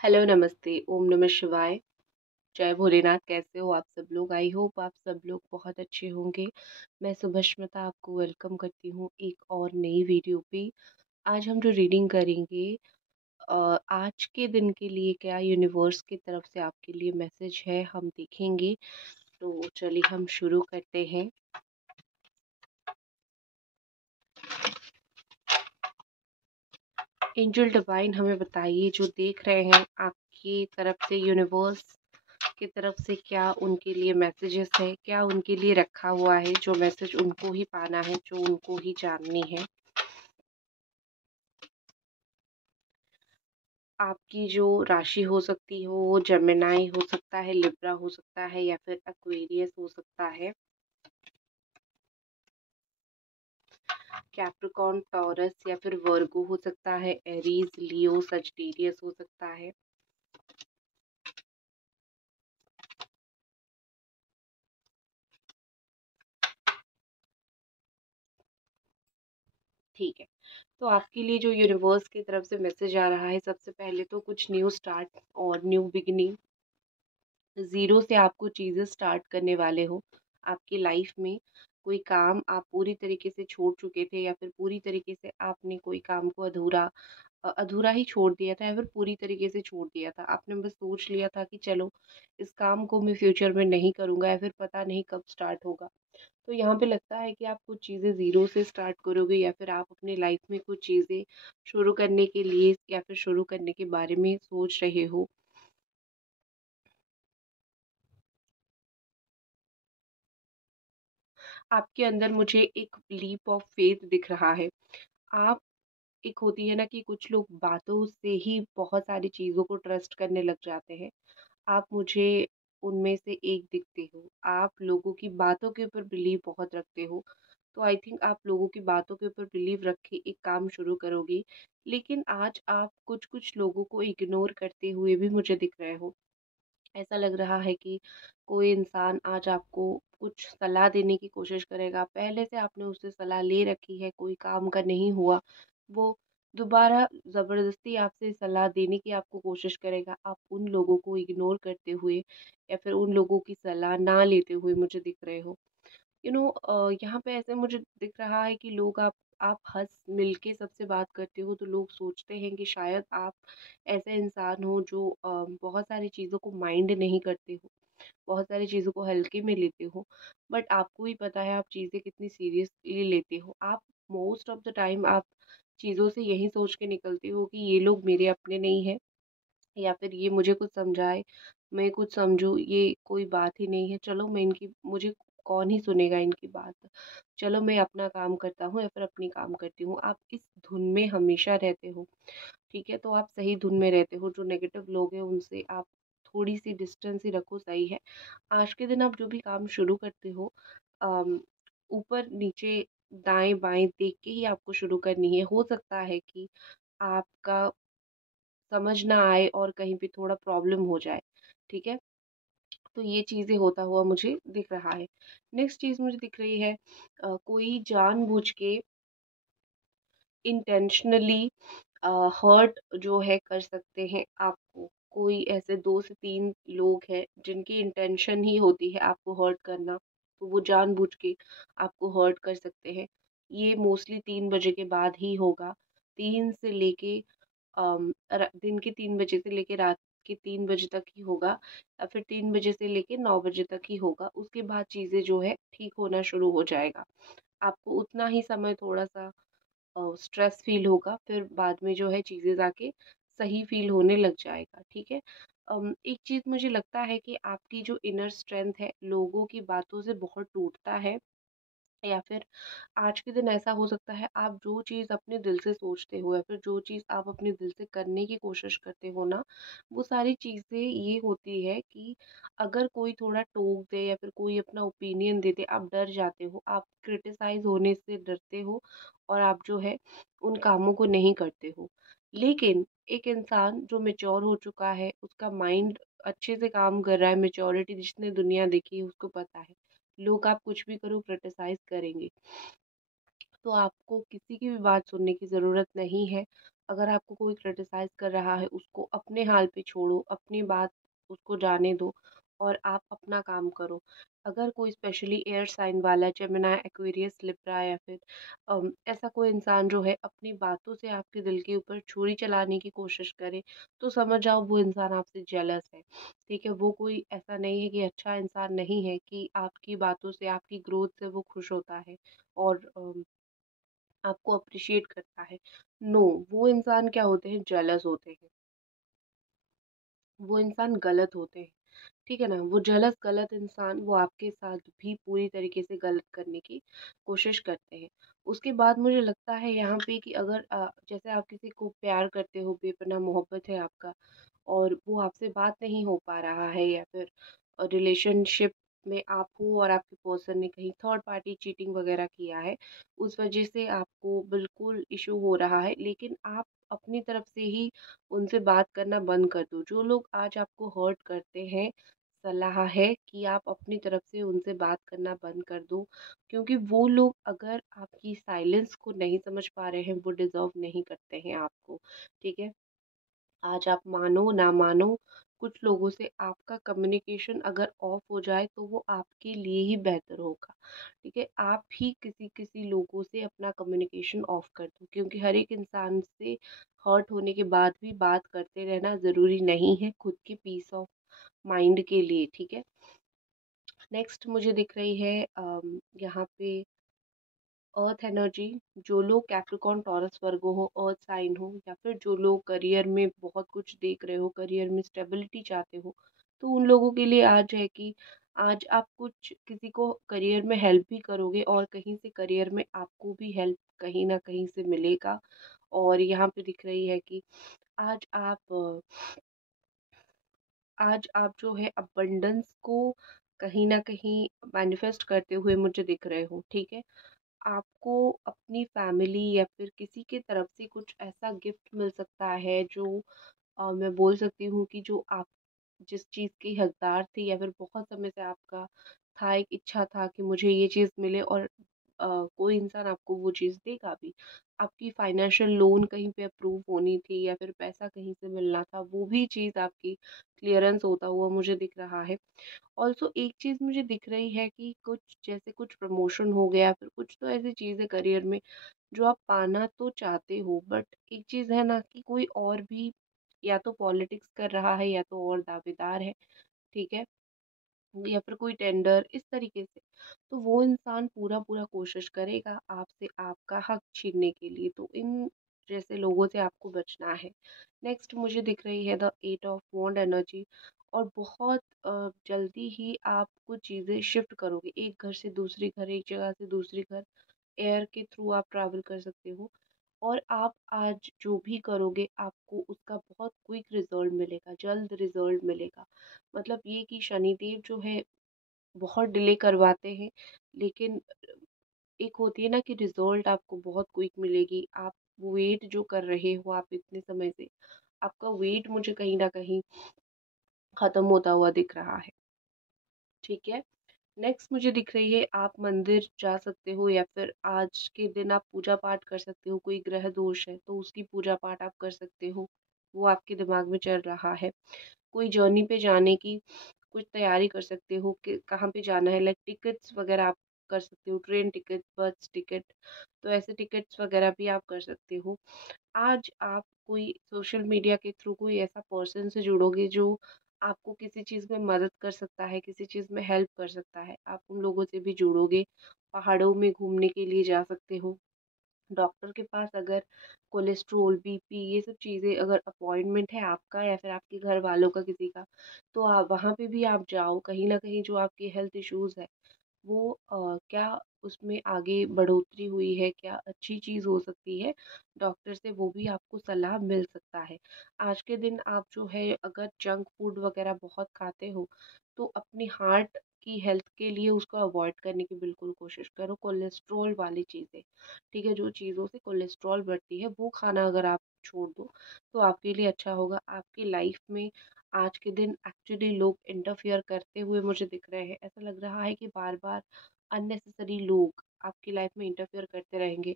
Hello, नमस्ते, ओम नमः शिवाय, जय भोलेनाथ। कैसे हो आप सब लोग? आई होप आप सब लोग बहुत अच्छे होंगे। मैं सुभष्मिता आपको वेलकम करती हूँ एक और नई वीडियो पे। आज हम जो रीडिंग करेंगे आज के दिन के लिए क्या यूनिवर्स की तरफ से आपके लिए मैसेज है, हम देखेंगे। तो चलिए हम शुरू करते हैं। एंजल डिवाइन हमें बताइए, जो देख रहे हैं आपकी तरफ से यूनिवर्स की तरफ से क्या उनके लिए मैसेजेस है, क्या उनके लिए रखा हुआ है, जो मैसेज उनको ही पाना है, जो उनको ही जाननी है। आपकी जो राशि हो सकती हो वो जेमिनाई हो सकता है, लिब्रा हो सकता है, या फिर एक्वेरियस हो सकता है, कैप्रिकॉर्न, टॉरस या फिर वर्गो हो सकता है, एरीज, लियो, सजिटेरियस हो सकता है। ठीक है, तो आपके लिए जो यूनिवर्स की तरफ से मैसेज आ रहा है, सबसे पहले तो कुछ न्यू स्टार्ट और न्यू बिगिनिंग। ज़ीरो से आपको चीज़ें स्टार्ट करने वाले हो। आपकी लाइफ में कोई काम आप पूरी तरीके से छोड़ चुके थे, या फिर पूरी तरीके से आपने कोई काम को अधूरा ही छोड़ दिया था, या फिर पूरी तरीके से छोड़ दिया था। आपने बस सोच लिया था कि चलो इस काम को मैं फ्यूचर में नहीं करूँगा, या फिर पता नहीं कब स्टार्ट होगा। तो यहाँ पे लगता है कि आप कुछ चीज़ें ज़ीरो से स्टार्ट करोगे, या फिर आप अपनी लाइफ में कुछ चीज़ें शुरू करने के लिए या फिर शुरू करने के बारे में सोच रहे हो। आपके अंदर मुझे एक लीप ऑफ फेथ दिख रहा है। आप एक होती है ना कि कुछ लोग बातों से ही बहुत सारी चीज़ों को ट्रस्ट करने लग जाते हैं। आप मुझे उनमें से एक दिखते हो। आप लोगों की बातों के ऊपर बिलीव बहुत रखते हो। तो आई थिंक आप लोगों की बातों के ऊपर बिलीव रख के एक काम शुरू करोगे। लेकिन आज आप कुछ-कुछ लोगों को इग्नोर करते हुए भी मुझे दिख रहे हो। ऐसा लग रहा है कि कोई इंसान आज आपको कुछ सलाह देने की कोशिश करेगा। पहले से आपने उससे सलाह ले रखी है, कोई काम का नहीं हुआ, वो दोबारा ज़बरदस्ती आपसे सलाह देने की आपको कोशिश करेगा। आप उन लोगों को इग्नोर करते हुए या फिर उन लोगों की सलाह ना लेते हुए मुझे दिख रहे हो। यहाँ पे ऐसे मुझे दिख रहा है कि लोग आप हँस मिल के सबसे बात करते हो, तो लोग सोचते हैं कि शायद आप ऐसे इंसान हो जो बहुत सारी चीज़ों को माइंड नहीं करते हो, बहुत सारी चीज़ों को हल्के में लेते हो। बट आपको ही पता है आप चीज़ें कितनी सीरियसली लेते हो। आप मोस्ट ऑफ द टाइम आप चीज़ों से यही सोच के निकलते हो कि ये लोग मेरे अपने नहीं हैं, या फिर ये मुझे कुछ समझाए, मैं कुछ समझूँ, ये कोई बात ही नहीं है। चलो मैं इनकी मुझे कौन ही सुनेगा इनकी बात। चलो मैं अपना काम करता हूँ या फिर अपनी काम करती हूँ। आप इस धुन में हमेशा रहते हो, ठीक है? तो आप सही धुन में रहते हो। जो नेगेटिव लोग हैं उनसे आप थोड़ी-सी डिस्टेंस ही रखो, सही है। आज के दिन आप जो भी काम शुरू करते हो, अम, ऊपर-नीचे, दाएँ-बाएँ देख के ही आपको शुरू करनी है। हो सकता है कि आपका समझ ना आए और कहीं पे थोड़ा प्रॉब्लम हो जाए, ठीक है? तो ये चीज़ें होता हुआ मुझे दिख रहा है। नेक्स्ट चीज़ मुझे दिख रही है, कोई जानबूझ के इंटेंशनली हर्ट जो है कर सकते हैं आपको। कोई ऐसे 2 से 3 लोग हैं जिनकी इंटेंशन ही होती है आपको हर्ट करना, तो वो जानबूझ के आपको हर्ट कर सकते हैं। ये मोस्टली 3 बजे के बाद ही होगा। 3 से लेके दिन के 3 बजे से लेके रात के 3 बजे तक ही होगा, या फिर 3 बजे से लेके 9 बजे तक ही होगा। उसके बाद चीज़ें जो है ठीक होना शुरू हो जाएगा। आपको उतना ही समय थोड़ा-सा स्ट्रेस फ़ील होगा, फिर बाद में जो है चीज़ें जाके सही फ़ील होने लग जाएगा, ठीक है? एक चीज़ मुझे लगता है कि आपकी जो इनर स्ट्रेंथ है, लोगों की बातों से बहुत टूटता है, या फिर आज के दिन ऐसा हो सकता है आप जो चीज़ अपने दिल से सोचते हो, या फिर जो चीज़ आप अपने दिल से करने की कोशिश करते हो ना, वो सारी चीज़ें ये होती है कि अगर कोई थोड़ा टोक दे या फिर कोई अपना ओपिनियन दे दे, आप डर जाते हो, आप क्रिटिसाइज़ होने से डरते हो, और आप जो है उन कामों को नहीं करते हो। लेकिन एक इंसान जो मैच्योर हो चुका है, उसका माइंड अच्छे से काम कर रहा है, मैच्योरिटी जिसने दुनिया देखी है उसको पता है। लोग आप कुछ भी करो क्रिटिसाइज़ करेंगे। तो आपको किसी की भी बात सुनने की ज़रूरत नहीं है। अगर आपको कोई क्रिटिसाइज़ कर रहा है, उसको अपने हाल पे छोड़ो, अपनी बात उसको जाने दो और आप अपना काम करो। अगर कोई स्पेशली एयर साइन वाला जेमिनी, एक्वेरियस, लिब्रा या फिर ऐसा कोई इंसान जो है अपनी बातों से आपके दिल के ऊपर छुरी चलाने की कोशिश करे, तो समझ जाओ वो इंसान आपसे जेलस है। ठीक है? वो कोई ऐसा नहीं है कि अच्छा इंसान नहीं है कि आपकी बातों से, आपकी ग्रोथ से वो खुश होता है और आपको अप्रिशिएट करता है। नो, वो इंसान क्या होते हैं, जेलस होते हैं। वो इंसान गलत होते हैं। ठीक है ना? वो जेलस गलत इंसान वो आपके साथ भी पूरी तरीके से गलत करने की कोशिश करते हैं। उसके बाद मुझे लगता है यहाँ पे कि अगर जैसे आप किसी को प्यार करते हो, बेपनाह मोहब्बत है आपका और वो आपसे बात नहीं हो पा रहा है या फिर रिलेशनशिप में आप हो और आपके पर्सन ने कहीं थर्ड पार्टी चीटिंग वगैरह किया है, उस वजह से आपको बिल्कुल इशू हो रहा है, लेकिन आप अपनी तरफ से ही उनसे बात करना बंद कर दो। जो लोग आज आपको हर्ट करते हैं, सलाह है कि आप अपनी तरफ से उनसे बात करना बंद कर दो, क्योंकि वो लोग अगर आपकी साइलेंस को नहीं समझ पा रहे हैं, वो डिज़र्व नहीं करते हैं आपको, ठीक है? आज आप मानो ना मानो, कुछ लोगों से आपका कम्युनिकेशन अगर ऑफ हो जाए तो वो आपके लिए ही बेहतर होगा। ठीक है? आप ही किसी किसी लोगों से अपना कम्युनिकेशन ऑफ कर दो, क्योंकि हर एक इंसान से हर्ट होने के बाद भी बात करते रहना ज़रूरी नहीं है खुद की पीस ऑफ माइंड के लिए। ठीक है? नेक्स्ट मुझे दिख रही है यहाँ पे अर्थ एनर्जी। जो लोग कैप्रिकॉर्न टॉरस वर्गो हो, अर्थ साइन हो, या फिर जो लोग करियर में बहुत कुछ देख रहे हो, करियर में स्टेबिलिटी चाहते हो, तो उन लोगों के लिए आज है कि आज आप कुछ किसी को करियर में हेल्प भी करोगे और कहीं से करियर में आपको भी हेल्प कहीं ना कहीं से मिलेगा। और यहाँ पे दिख रही है कि आज आप जो है अबंडेंस को कहीं न कहीं मैनिफेस्ट करते हुए मुझे दिख रहे हो, ठीक है? आपको अपनी फैमिली या फिर किसी की तरफ से कुछ ऐसा गिफ्ट मिल सकता है जो मैं बोल सकती हूँ कि जो आप जिस चीज़ की हकदार थी या फिर बहुत समय से आपका था, एक इच्छा था कि मुझे ये चीज़ मिले और कोई इंसान आपको वो चीज़ देगा भी। आपकी फाइनेंशियल लोन कहीं पे अप्रूव होनी थी या फिर पैसा कहीं से मिलना था, वो भी चीज़ आपकी क्लियरेंस होता हुआ मुझे दिख रहा है। ऑल्सो एक चीज़ मुझे दिख रही है कि कुछ प्रमोशन हो गया, फिर कुछ तो ऐसी चीज़ है करियर में जो आप पाना तो चाहते हो, बट एक चीज़ है ना कि कोई और भी या तो पॉलिटिक्स कर रहा है या तो और दावेदार है, ठीक है? या फिर कोई टेंडर इस तरीके से, तो वो इंसान पूरा पूरा कोशिश करेगा आपसे आपका हक छीनने के लिए, तो इन जैसे लोगों से आपको बचना है। नेक्स्ट मुझे दिख रही है the eight of wand energy. और बहुत जल्दी ही आप कुछ चीज़ें शिफ्ट करोगे, एक घर से दूसरी घर, एक जगह से दूसरी घर, एयर के थ्रू आप ट्रैवल कर सकते हो। और आप आज जो भी करोगे आपको उसका बहुत क्विक रिजल्ट मिलेगा, जल्द रिजल्ट मिलेगा। मतलब ये कि शनिदेव जो है बहुत डिले करवाते हैं, लेकिन एक होती है ना कि रिजल्ट आपको बहुत क्विक मिलेगी। आप वेट जो कर रहे हो आप इतने समय से, आपका वेट मुझे कहीं ना कहीं खत्म होता हुआ दिख रहा है। ठीक है? नेक्स्ट मुझे दिख रही है आप मंदिर जा सकते हो या फिर आज के दिन आप पूजा पाठ कर सकते हो। कोई ग्रह दोष है तो उसकी पूजा पाठ आप कर सकते हो, वो आपके दिमाग में चल रहा है। कोई जर्नी पे जाने की कुछ तैयारी कर सकते हो कि कहाँ पे जाना है, लाइक टिकट्स वगैरह आप कर सकते हो, ट्रेन टिकट, बस टिकट, तो ऐसे टिकट्स वगैरह भी आप कर सकते हो। आज आप कोई सोशल मीडिया के थ्रू कोई ऐसा पर्सन से जुड़ोगे जो आपको किसी चीज़ में मदद कर सकता है, किसी चीज़ में हेल्प कर सकता है, आप उन लोगों से भी जुड़ोगे। पहाड़ों में घूमने के लिए जा सकते हो, डॉक्टर के पास अगर कोलेस्ट्रॉल, बीपी ये सब चीज़ें अगर अपॉइंटमेंट है आपका या फिर आपके घर वालों का किसी का, तो आप वहाँ पे भी आप जाओ। कहीं न कहीं जो आपके हेल्थ इश्यूज़ है वो क्या उसमें आगे बढ़ोतरी हुई है, क्या अच्छी चीज़ हो सकती है, डॉक्टर से वो भी आपको सलाह मिल सकता है। आज के दिन आप जो है अगर जंक फूड वग़ैरह बहुत खाते हो, तो अपनी हार्ट की हेल्थ के लिए उसको अवॉइड करने की बिल्कुल कोशिश करो। कोलेस्ट्रॉल वाली चीज़ें, ठीक है, जो चीज़ों से कोलेस्ट्रॉल बढ़ती है, वो खाना अगर आप छोड़ दो, तो आपके लिए अच्छा होगा। आपकी लाइफ में आज के दिन एक्चुअली लोग इंटरफियर करते हुए मुझे दिख रहे हैं। ऐसा लग रहा है कि बार-बार अननेसेसरी लोग आपकी लाइफ में इंटरफियर करते रहेंगे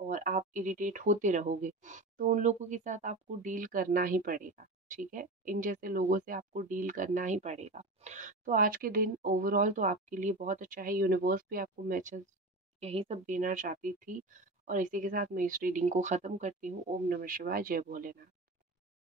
और आप इरिटेट होते रहोगे, तो उन लोगों के साथ आपको डील करना ही पड़ेगा, ठीक है? इन जैसे लोगों से आपको डील करना ही पड़ेगा। तो आज के दिन ओवरऑल तो आपके लिए बहुत अच्छा है, यूनिवर्स भी आपको मैसेज यही सब देना चाहती थी। और इसी के साथ मैं इस रीडिंग को ख़त्म करती हूँ। ओम नमः शिवाय, जय भोलेनाथ।